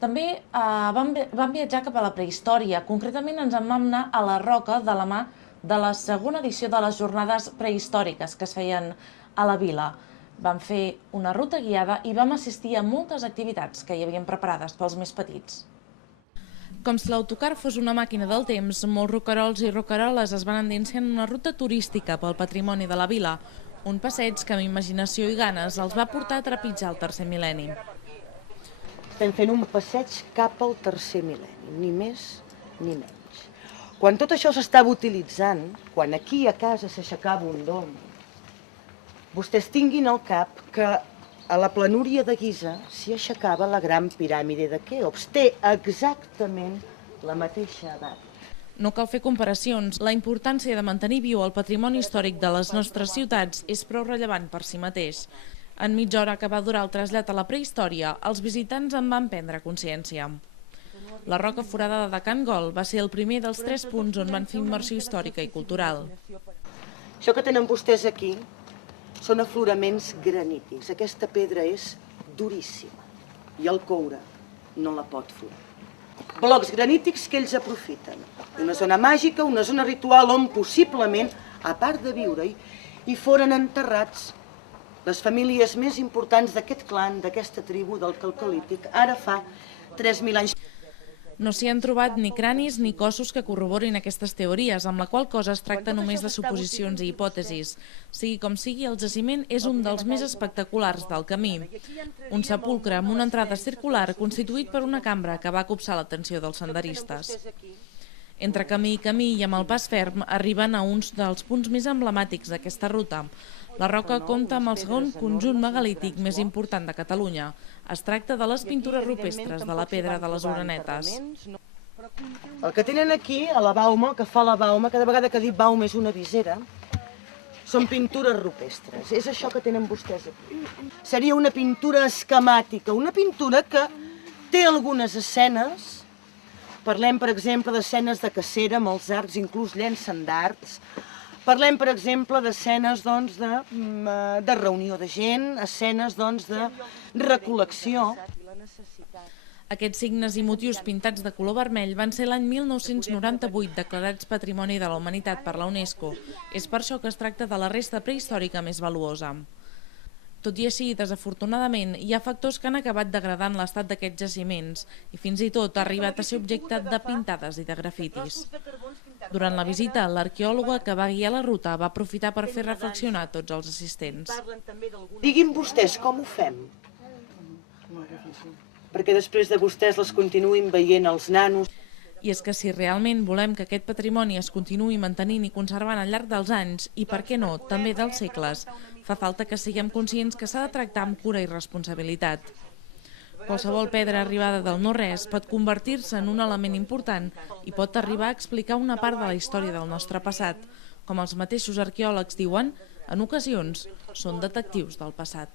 També vam viatjar cap a la prehistòria. Concretament ens en vam anar a la Roca de la mà de la segona edició de les jornades prehistòriques que es feien a la vila. Vam fer una ruta guiada i vam assistir a moltes activitats que hi havien preparades pels més petits. Com si l'autocar fos una màquina del temps, molts roquerols i roqueroles es van endinsar en una ruta turística pel patrimoni de la vila, un passeig que amb imaginació i ganes els va portar a trepitjar el tercer mil·lenni. Estem fent un passeig cap al tercer mil·lenni, ni més ni menys. Quan tot això s'estava utilitzant, quan aquí a casa s'aixecava un dom, vostès tinguin al cap que a la planúria de Giza s'hi aixecava la gran piràmide de Keops. Té exactament la mateixa edat. No cal fer comparacions. La importància de mantenir viu el patrimoni històric de les nostres ciutats és prou rellevant per si mateix. En mitja hora que va durar el trasllat a la prehistòria, els visitants en van prendre consciència. La roca foradada de Can Gol va ser el primer dels 3 punts on van fer immersió històrica i cultural. Això que tenen vostès aquí són afloraments granítics. Aquesta pedra és duríssima i el coure no la pot florar. Blocs granítics que ells aprofiten. Una zona màgica, una zona ritual on possiblement, a part de viure-hi, hi foren enterrats les famílies més importants d'aquest clan, d'aquesta tribu del Calcolític, ara fa 3.000 anys. No s'hi han trobat ni cranis ni cossos que corroborin aquestes teories, amb la qual cosa es tracta només de suposicions i hipòtesis. Sigui com sigui, el jaciment és un dels més espectaculars del camí. Un sepulcre amb una entrada circular constituït per una cambra que va copsar l'atenció dels senderistes. Entre camí i camí i amb el pas ferm arriben a uns dels punts més emblemàtics d'aquesta ruta. La roca compta amb el segon conjunt megalític més important de Catalunya. Es tracta de les pintures rupestres de la pedra de les Orenetes. El que tenen aquí, a la bauma, que fa la bauma, cada vegada que dic bauma és una visera, són pintures rupestres. És això que tenen vostès aquí. Seria una pintura esquemàtica, una pintura que té algunes escenes. Parlem, per exemple, d'escenes de cacera, amb els arcs, inclús llencen dards. Parlem, per exemple, d'escenes de reunió de gent, escenes de recol·lecció. Aquests signes i motius pintats de color vermell van ser l'any 1998 declarats Patrimoni de la Humanitat per la UNESCO. És per això que es tracta de la resta prehistòrica més valuosa. Tot i així, desafortunadament, hi ha factors que han acabat degradant l'estat d'aquests jaciments i fins i tot ha arribat a ser objecte de pintades i de grafitis. Durant la visita, l'arqueòloga que va guiar la ruta va aprofitar per fer reflexionar tots els assistents. Diguin vostès com ho fem, perquè després de vostès les continuïn veient els nanos. I és que si realment volem que aquest patrimoni es continuï mantenint i conservant al llarg dels anys, i per què no, també dels segles, fa falta que siguem conscients que s'ha de tractar amb cura i responsabilitat. Qualsevol pedra arribada del no-res pot convertir-se en un element important i pot arribar a explicar una part de la història del nostre passat. Com els mateixos arqueòlegs diuen, en ocasions són detectius del passat.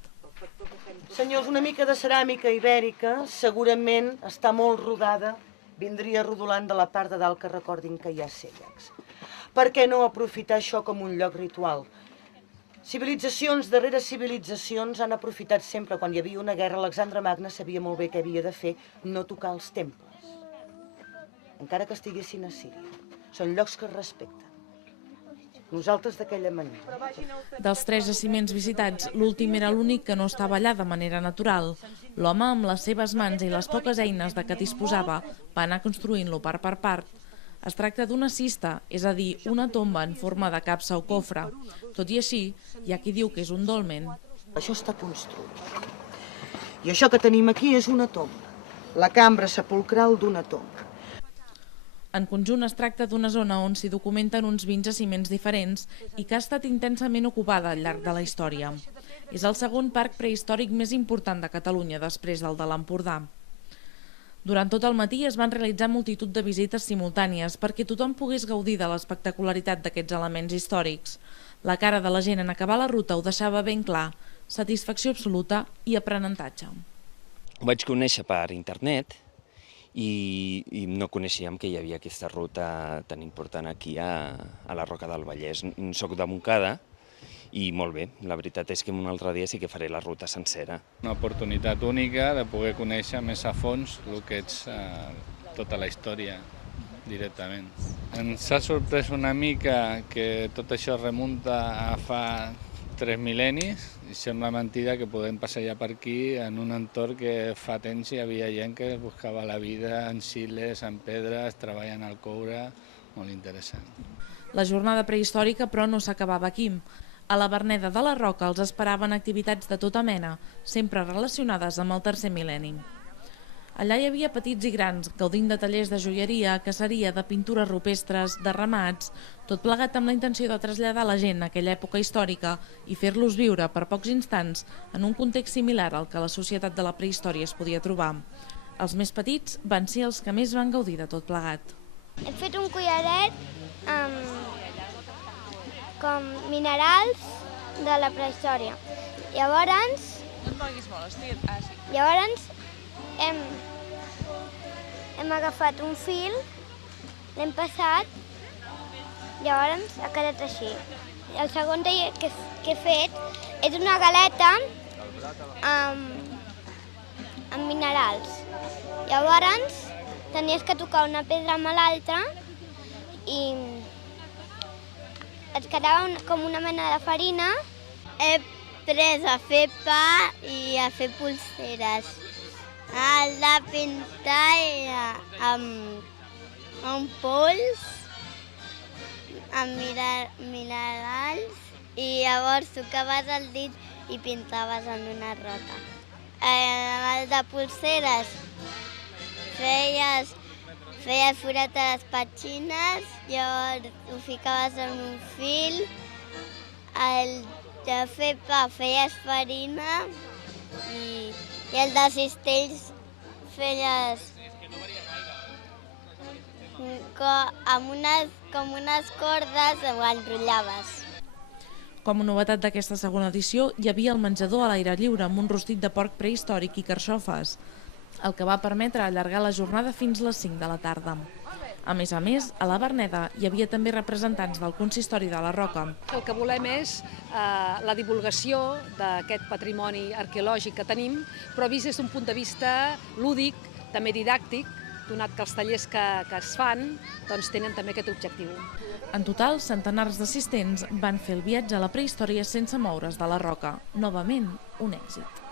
Senyors, una mica de ceràmica ibèrica segurament està molt rodada, vindria rodolant de la part de dalt que recordin que hi ha cèllecs. Per què no aprofitar això com un lloc ritual? Civilitzacions darrere civilitzacions han aprofitat sempre, quan hi havia una guerra, Alexandre Magne sabia molt bé què havia de fer, no tocar els temples, encara que estiguessin a Síria. Són llocs que es respecten. Nosaltres d'aquella manera. Dels 3 jaciments visitats, l'últim era l'únic que no estava allà de manera natural. L'home, amb les seves mans i les poques eines de què disposava, va anar construint-lo part per part. Es tracta d'una cista, és a dir, una tomba en forma de capsa o cofre. Tot i així, hi ha qui diu que és un dolmen. Això està construït. I això que tenim aquí és una tomba, la cambra sepulcral d'una tomba. En conjunt es tracta d'una zona on s'hi documenten uns 20 jaciments diferents i que ha estat intensament ocupada al llarg de la història. És el segon parc prehistòric més important de Catalunya, després del de l'Empordà. Durant tot el matí es van realitzar multitud de visites simultànies perquè tothom pogués gaudir de l'espectacularitat d'aquests elements històrics. La cara de la gent en acabar la ruta ho deixava ben clar: satisfacció absoluta i aprenentatge. Ho vaig conèixer per internet i no coneixíem que hi havia aquesta ruta tan important aquí a la Roca del Vallès. Soc de Montcada i molt bé, la veritat és que un altre dia sí que faré la ruta sencera. Una oportunitat única de poder conèixer més a fons el que és tota la història directament. Ens ha sorprès una mica que tot això remunta a fa 3 mil·lennis i sembla mentida que podem passejar per aquí en un entorn que fa temps hi havia gent que buscava la vida en siles, en pedres, treballant al coure, molt interessant. La jornada prehistòrica, però, no s'acabava aquí. A la Verneda de la Roca els esperaven activitats de tota mena, sempre relacionades amb el tercer mil·lenni. Allà hi havia petits i grans, gaudint de tallers de joieria, caceria, de pintures rupestres, de ramats, tot plegat amb la intenció de traslladar la gent a aquella època històrica i fer-los viure per pocs instants en un context similar al que la societat de la prehistòria es podia trobar. Els més petits van ser els que més van gaudir de tot plegat. He fet un collaret amb com minerals de la prehistòria. Llavors hem agafat un fil, l'hem passat, llavors ha quedat així. El segon que he fet és una galeta amb minerals. Llavors tenies que tocar una pedra amb l'altra i et quedava com una mena de farina. He pres a fer pa i a fer pulseres. El de pintar era amb pols, amb minerals, i llavors tocaves el dit i pintaves en una roca. El de pulseres feies forat a les petxines, llavors ho ficaves en un fil. El de fer pa feies farina i el de cistells feies amb unes cordes ho enrotllaves. Com a novetat d'aquesta segona edició, hi havia el menjador a l'aire lliure amb un rostit de porc prehistòric i carxofes, el que va permetre allargar la jornada fins les 5 de la tarda. A més, a la Verneda hi havia també representants del Consistori de la Roca. El que volem és la divulgació d'aquest patrimoni arqueològic que tenim, però vist des d'un punt de vista lúdic, també didàctic, donat que els tallers que es fan tenen també aquest objectiu. En total, centenars d'assistents van fer el viatge a la prehistòria sense moure's de la Roca. Novament, un èxit.